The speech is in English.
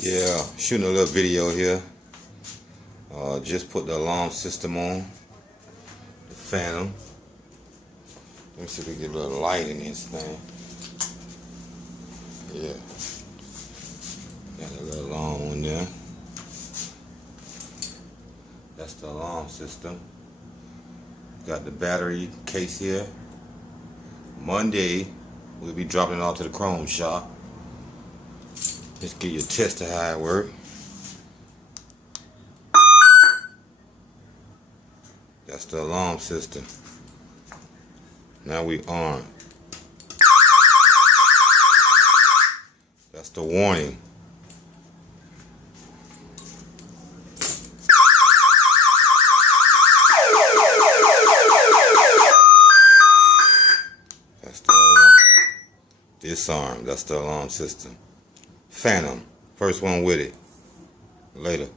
Yeah, shooting a little video here. Just put the alarm system on. The Phantom. Let me see if we get a little light in this thing. Yeah. Got a little alarm on there. That's the alarm system. Got the battery case here. Monday, we'll be dropping it off to the Chrome shop. Just give you a test of how it works. That's the alarm system. Now we on. That's the warning. That's the alarm. Disarm. That's the alarm system. Phantom. First one with it. Later.